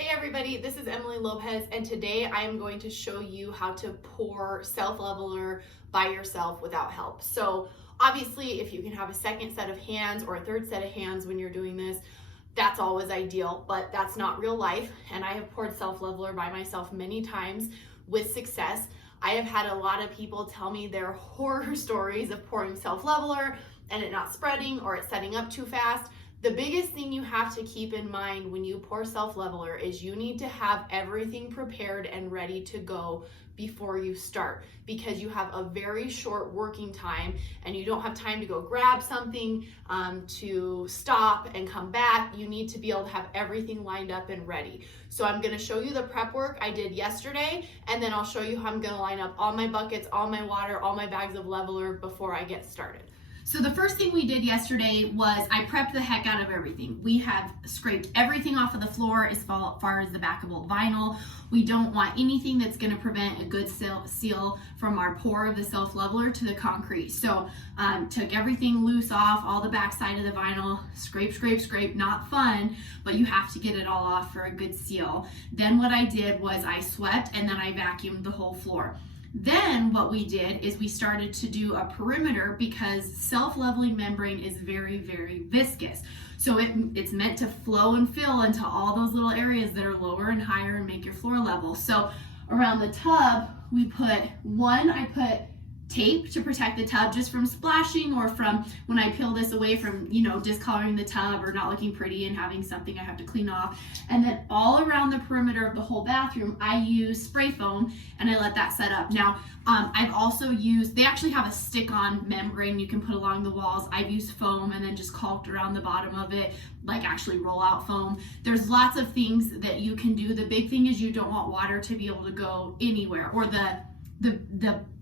Hey everybody, this is Emily Lopez, and today I am going to show you how to pour self-leveler by yourself without help. So obviously, if you can have a second set of hands or a third set of hands when you're doing this, that's always ideal, but that's not real life. And I have poured self-leveler by myself many times with success. I have had a lot of people tell me their horror stories of pouring self-leveler and it not spreading or it setting up too fast. The biggest thing you have to keep in mind when you pour self-leveler is you need to have everything prepared and ready to go before you start, because you have a very short working time and you don't have time to go grab something, to stop and come back. You need to be able to have everything lined up and ready. So I'm going to show you the prep work I did yesterday, and then I'll show you how I'm going to line up all my buckets, all my water, all my bags of leveler before I get started. So the first thing we did yesterday was I prepped the heck out of everything. We have scraped everything off of the floor as far as the backable vinyl. We don't want anything that's going to prevent a good seal from our pour of the self-leveler to the concrete. So took everything loose off, all the backside of the vinyl, scrape, not fun, but you have to get it all off for a good seal. Then what I did was I swept and then I vacuumed the whole floor. Then what we did is we started to do a perimeter, because self-leveling membrane is very, very viscous. So it's meant to flow and fill into all those little areas that are lower and higher and make your floor level. So around the tub, I put tape to protect the tub just from splashing, or from when I peel this away from, discoloring the tub or not looking pretty and having something I have to clean off. And then all around the perimeter of the whole bathroom, I use spray foam and I let that set up. Now, I've also used, they actually have a stick-on membrane you can put along the walls. I've used foam and then just caulked around the bottom of it, like actually roll out foam. There's lots of things that you can do. The big thing is you don't want water to be able to go anywhere, or the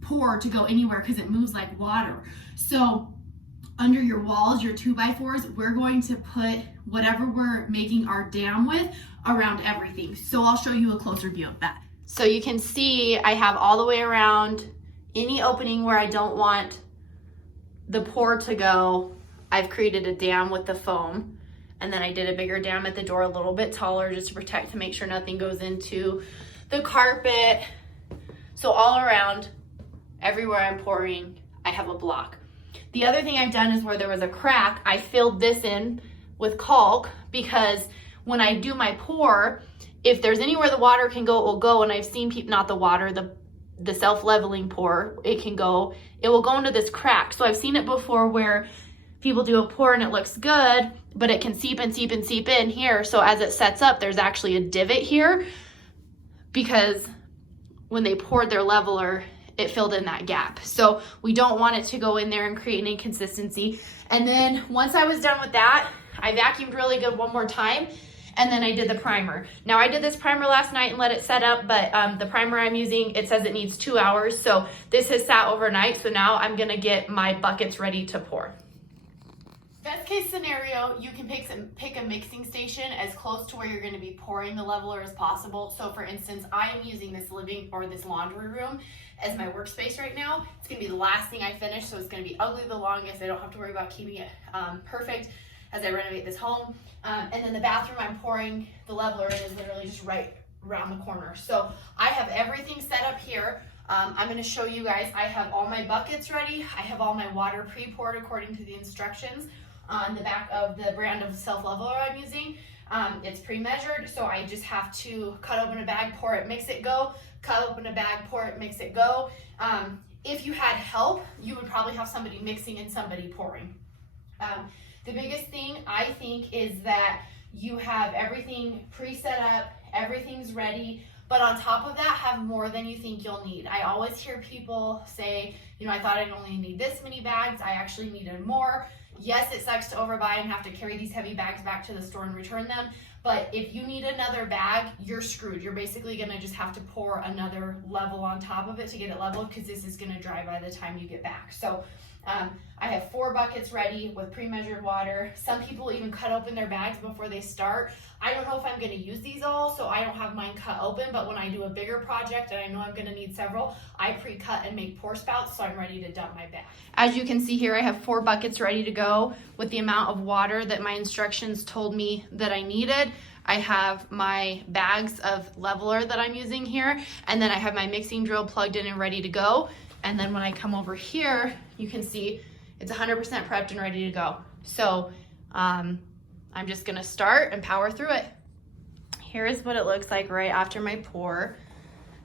pour to go anywhere, because it moves like water. So under your walls, your 2x4s, we're going to put whatever we're making our dam with around everything. So I'll show you a closer view of that. So you can see I have all the way around any opening where I don't want the pour to go. I've created a dam with the foam, and then I did a bigger dam at the door, a little bit taller, just to protect, to make sure nothing goes into the carpet. So all around, everywhere I'm pouring, I have a block. The other thing I've done is where there was a crack, I filled this in with caulk, because when I do my pour, if there's anywhere the water can go, it will go. And I've seen people, not the water, the self-leveling pour, it will go into this crack. So I've seen it before where people do a pour and it looks good, but it can seep in here. So as it sets up, there's actually a divot here, because when they poured their leveler, it filled in that gap. So we don't want it to go in there and create an inconsistency. And then once I was done with that, I vacuumed really good one more time, and then I did the primer. Now I did this primer last night and let it set up, but the primer I'm using, it says it needs 2 hours. So this has sat overnight. So now I'm gonna get my buckets ready to pour. Best case scenario, you can pick a mixing station as close to where you're going to be pouring the leveler as possible. So for instance, I am using this this laundry room as my workspace right now. It's going to be the last thing I finish, so it's going to be ugly the longest. I don't have to worry about keeping it perfect as I renovate this home. And then the bathroom I'm pouring the leveler in is literally just right around the corner. So I have everything set up here. I'm going to show you guys, I have all my buckets ready. I have all my water pre-poured according to the instructions on the back of the brand of self-leveler I'm using. It's pre-measured, so I just have to cut open a bag, pour it, mix it, go. Cut open a bag, pour it, mix it, go. If you had help, you would probably have somebody mixing and somebody pouring. The biggest thing I think is that you have everything pre-set up, everything's ready, but on top of that, have more than you think you'll need. I always hear people say, I thought I'd only need this many bags. I actually needed more. Yes, it sucks to overbuy and have to carry these heavy bags back to the store and return them. But if you need another bag, you're screwed. You're basically gonna just have to pour another level on top of it to get it leveled, because this is gonna dry by the time you get back. So I have 4 buckets ready with pre-measured water. Some people even cut open their bags before they start. I don't know if I'm gonna use these all, so I don't have mine cut open, but when I do a bigger project and I know I'm gonna need several, I pre-cut and make pour spouts, so I'm ready to dump my bag. As you can see here, I have 4 buckets ready to go with the amount of water that my instructions told me that I needed. I have my bags of leveler that I'm using here, and then I have my mixing drill plugged in and ready to go. And then when I come over here, you can see it's 100% prepped and ready to go. So I'm just gonna start and power through it. Here's what it looks like right after my pour.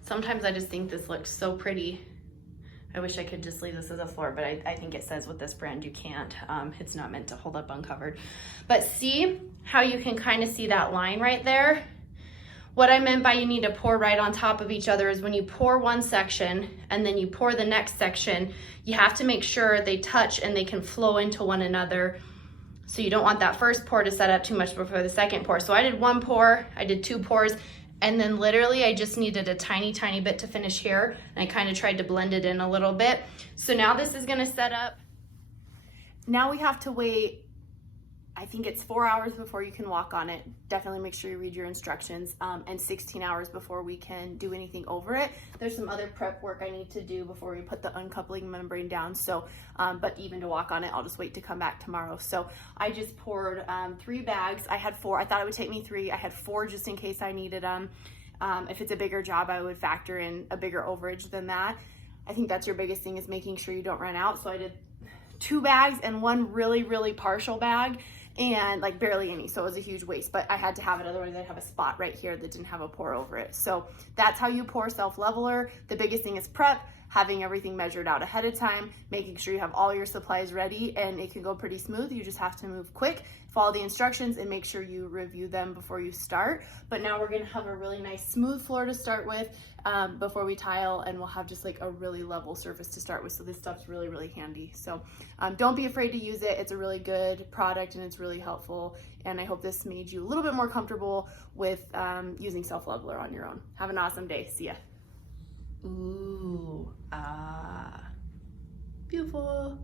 Sometimes I just think this looks so pretty. I wish I could just leave this as a floor, but I think it says with this brand you can't. It's not meant to hold up uncovered. But see how you can kind of see that line right there? What I meant by you need to pour right on top of each other is when you pour one section and then you pour the next section, you have to make sure they touch and they can flow into one another. So you don't want that first pour to set up too much before the second pour. So I did one pour, I did two pours, and then literally I just needed a tiny, tiny bit to finish here. And I kind of tried to blend it in a little bit. So now this is gonna set up. Now we have to wait, I think it's 4 hours before you can walk on it. Definitely make sure you read your instructions, and 16 hours before we can do anything over it. There's some other prep work I need to do before we put the uncoupling membrane down. So, but even to walk on it, I'll just wait to come back tomorrow. So I just poured 3 bags. I had 4, I thought it would take me 3. I had 4 just in case I needed them. If it's a bigger job, I would factor in a bigger overage than that. I think that's your biggest thing, is making sure you don't run out. So I did 2 bags and 1 really, really partial bag, and like barely any, so it was a huge waste, but I had to have it, otherwise I'd have a spot right here that didn't have a pour over it. So that's how you pour self-leveler. The biggest thing is prep, having everything measured out ahead of time, making sure you have all your supplies ready, and it can go pretty smooth. You just have to move quick, follow the instructions, and make sure you review them before you start. But now we're gonna have a really nice smooth floor to start with before we tile, and we'll have just like a really level surface to start with. So this stuff's really, really handy. So don't be afraid to use it. It's a really good product and it's really helpful. And I hope this made you a little bit more comfortable with using self-leveler on your own. Have an awesome day. See ya. Ooh, beautiful.